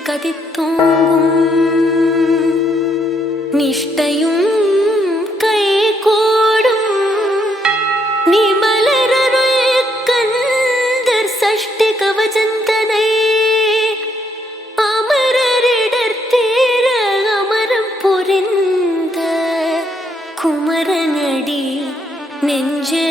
கதித்தோங்கும் நிஷ்டையும் கைகூடும் நிமலரருள் கந்தர் சஷ்டி கவசந்தனை அமரரிடர் தேர அமரம் புரிந்த குமரனடி நெஞ்சே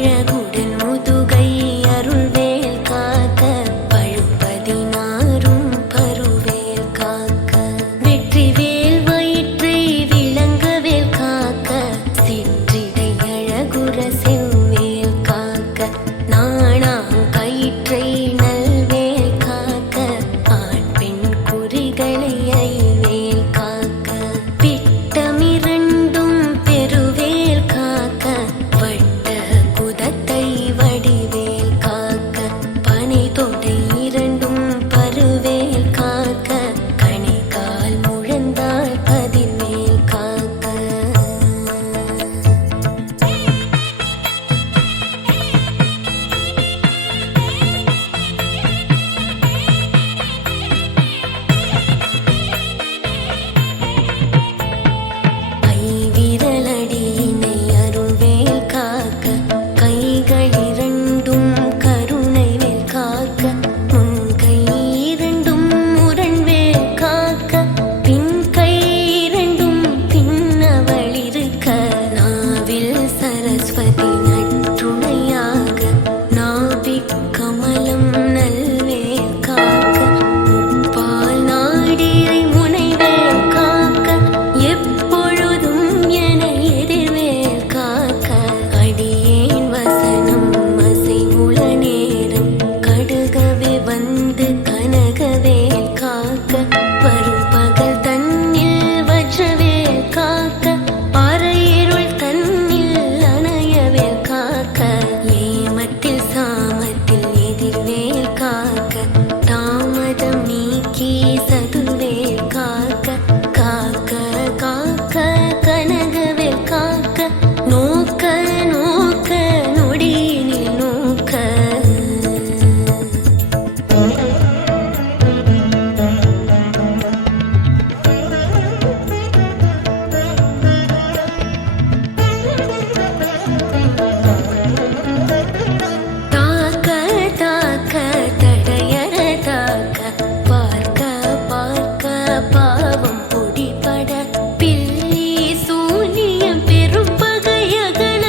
அழகுடன் முதுகை அருள்வேல் காக்க பழுப்பதினாரும் பருவேல் காக்க வெற்றிவேல் வயிற்றை விளங்கவேல் காக்க சிற்றிடை அழகுற செவ்வேல் காக்க நாணாம் கயிற்றை நல்வேல் காக்க ஆண் பெண் குறிகளை ஐவேல் காக்க பிட்டமிரண்டும் பெருவேல் காக்க வட்ட குதத்தை வடிவேல் காக்க பனை தொடை இரண்டும் பருவேல் காக்க கணைக்கால் முழந்தாள் கதிர்வேல் காக்க ஐவிரலடியினை அருள்வேல் காக்க கைகளிரண்டும் கருணைவேல் காக்க முன்கை இரண்டும் முரண்வேல் காக்க பின்கை இரண்டும் பின்னவளிருக்க நாவில் சரஸ்வதி நற்றுணையாக நாபிக் கமலம் நல்வேல் காக்க முப்பால் நாடியை முனைவேல் காக்க எப்பொழுதும் என எதிர்வேல் காக்க அடியேன் வசனம் அசைவுள நேரம் கடுகவே வந்து கனகவேல் காக்க வரும் பகல் தன்னில் வஜ்ரவேல் காக்க அரையிருள் தன்னில் அணையவேல் காக்க ஏமத்தில் சாமத்தில் எதிர்வேல் காக்க தாமதம் நீக்கி சதுர்வேல் காக்க காக்க காக்க கனகவேல் காக்க நோக்க நோக்க நொடியினில் நோக்க தாக்க தாக்க தடையற தாக்க பார்க்க பார்க்க பாவம் பொடிபட பில்லி சூனியம் பெரும் பகையகல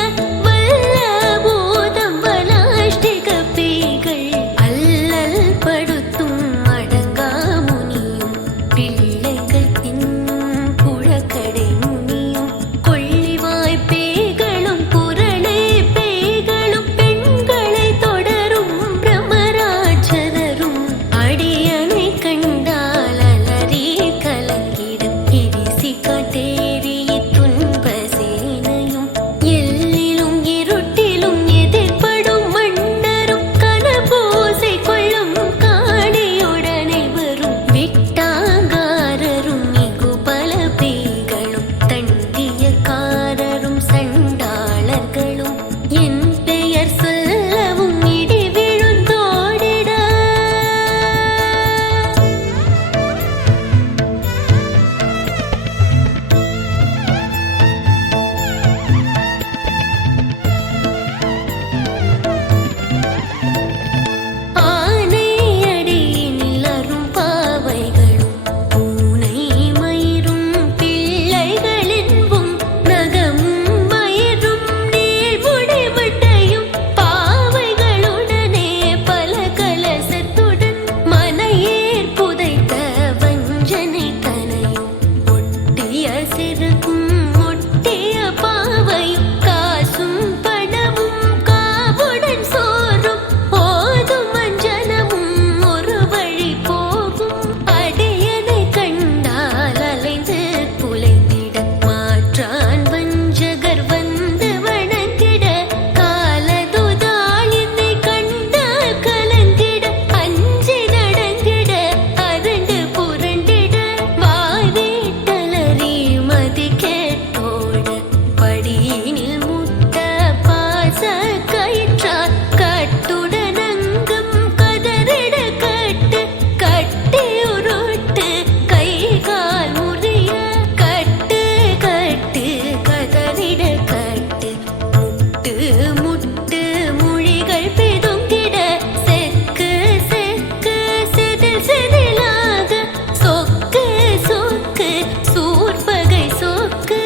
வல்ல போதம் வலாஷ்டிக பேய்கள் அல்லல் படுத்தும் அடங்கா முனியும் பிள்ளைகள் தின்னும் புழக்கடை முனியும் கொள்ளிவாய் பேய்களும் புரணை பேய்களும் பெண்களை தொடரும் பிரமராட்சரரும் அடியனை கண்டால் அலறி கலங்கிட இரிசி காட்டேறி துன்ப சேனையும் எல்லிலும் இருட்டிலும் எதிர்ப்படும் மன்னரும் கனபோசை கொள்ளும் காணியுடனே வரும் விட்டாங்காரரும் மிகு பல பேய்களும் தண்டியக்காரரும் சண்டாளர்களும் என் பெயர் சொல்லவும் இடி விழுந்தோடிட ஆனை அடியினில் அரும் பாவைகளும் பூனை மயிரும் பிள்ளைகளின்பும் நகமும் மயிரும் நீள்முடி வட்டையும் பாவைகளுடனே பல கலசத்துடன் மனையேர் புதைத்த வஞ்சனை தனையும் ஒட்டிய சிறுகும் ஒட்டிய பாவையும் காசும் பணமும் காவுடன் சோறும் ஓதும் அஞ்சனமும் ஒரு வழி போகும் அடியனை கண்டால் அலைந்து புலைந்திட மாற்றான் வஞ்சகர் வந்து வணங்கிட காலதுதால் என்னை கண்டால் கலங்கிட அஞ்சி நடங்கிட அரண்டு புரண்டிட வாய் வீட்டலறி மதி கேட்டோட படியினில் முட்ட பாச கயிற்றார் கட்டுடன் அங்கம் கதறிட கட்டு கட்டி உருட்டு கை கால் முறிய கட்டு கட்டு கதறிட கட்டு முட்டு முட்டு மொழிகள் பிதுங்கிட செக்கு செக்கு செதில் செதிலாக சொக்கு சொக்கு சூர்பகை சொக்கு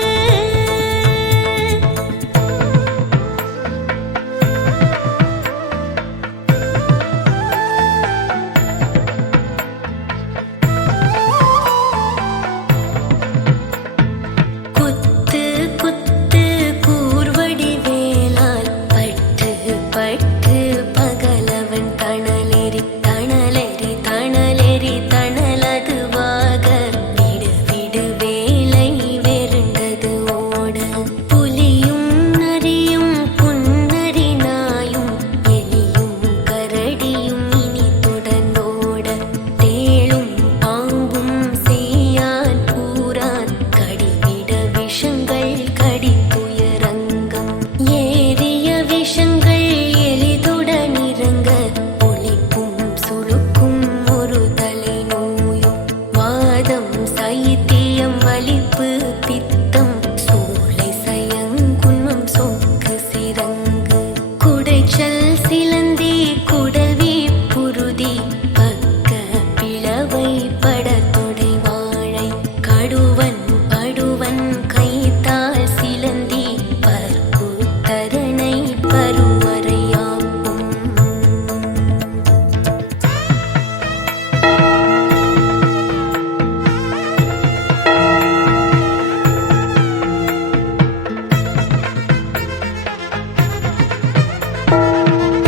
குடைச்சல் சிலந்தி குடல்வி புருதி பக்க பிளவை படத்தொடை வாழை கடுவன் படுவன் கைத்தால் சிலந்தி பற்குத்தரனை பருவரையாக்கும்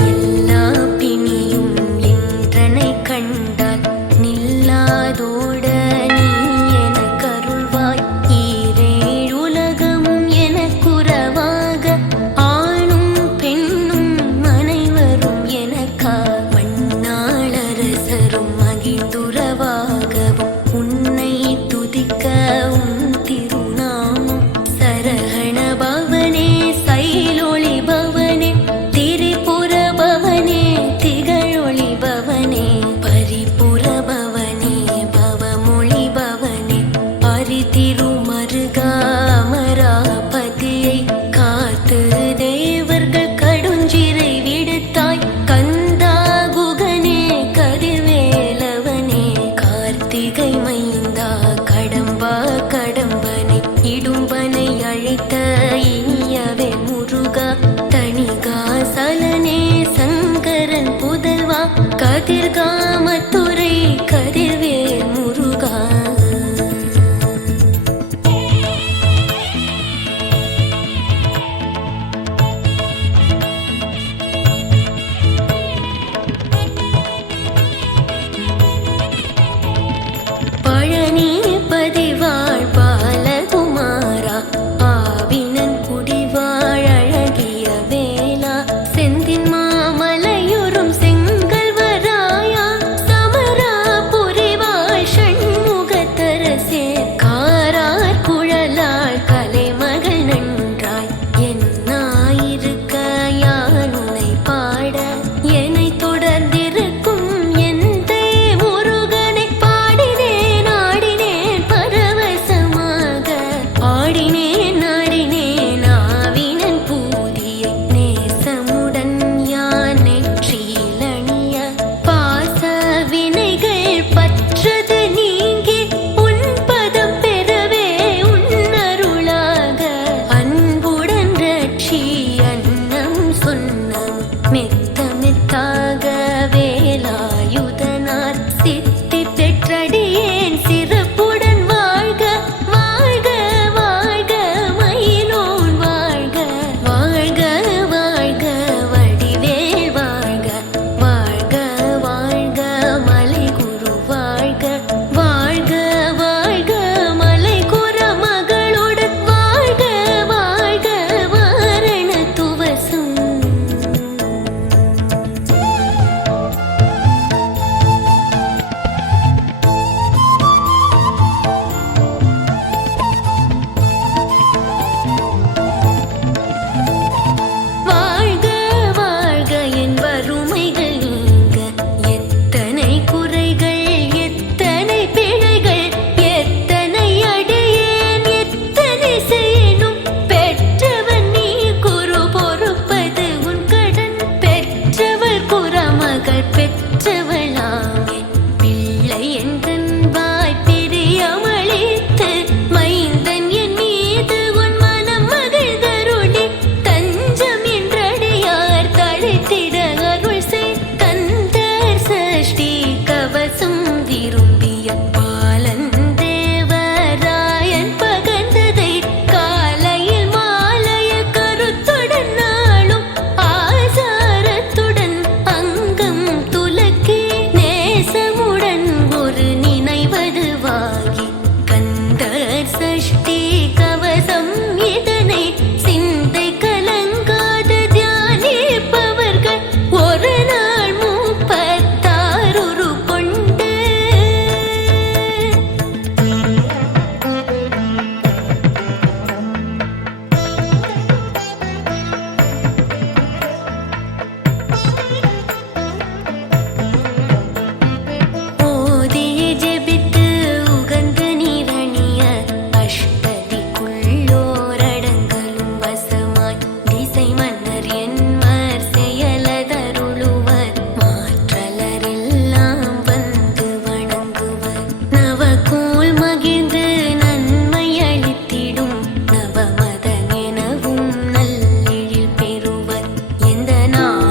எல்லா பிணியும் என்றனை கண்டால் நில்லாதோட நீ எனக்கு அருள்வாய் ஈரேழுலகமும் எனக்குறவாக ஆணும் பெண்ணும் அனைவரும் எனக்கா மண்ணாளரசரும் மகிழ்ந்துறவாகவும் உன்னை துதிக்க உன் திருநாமம் சரகண பவனே சைலொளி பவனே திரிபுர பவனே திகழொளி பவனே பரிபுர பவனே பவமொழி பவனே அரிதிருமருகா அமராபதியை காத்து தேவர்கள் கடுஞ்சிறை விடுத்தாய் கந்தா குகனே கதிர்வேலவனே கார்த்திகை மைந்தா கடம்பா கடம்பனை இடும்பனை அழைத்த இனியவே முருகா தணிகா சலனே சங்கரன் புதல்வா கதிர்காமத்துறை கதிர்வேல் முருகா பழனி பதிவாழ் பாலகுமாரா ஆவினன் குடிவாழ் அழகிய வேளா செந்தின் மாமலையுறும் செங்கல்வராயா சமரா புரிவாழ் ஷண்முகத்தரசே காரார் குழலாள் கலைமகள் நன்றாய் என்னாயிருக்க யான் உன்னை பாட என்னை தொடர்ந்திருக்கும் எந்தை முருகனை பாடினேன் ஆடினேன் பரவசமாக ஆடினேன் ஆடினேன் ஆவினன் பூதியை நேசமுடன் யான் நெற்றிலணிய பாச வினைகள் பற்றது நீங்கி உன் பதம் பெறவே உன்னருளாக அன்புடன் ரட்சி அன்னம் சொன்னம் மெத்த மெத்தாக வேலாயுதனார் சித்தி பெற்றடியேன் சிறப்புடன் வாழ்க வாழ்க வாழ்க மயிலோன் வாழ்க வாழ்க வாழ்க வடிவேல் வாழ்க வாழ்க வாழ்க மலை குரு வாழ்க வாழ்க வாழ்க மலை குர மகளுடன் வாழ்க வாழ்க வாரண துவசும் நான்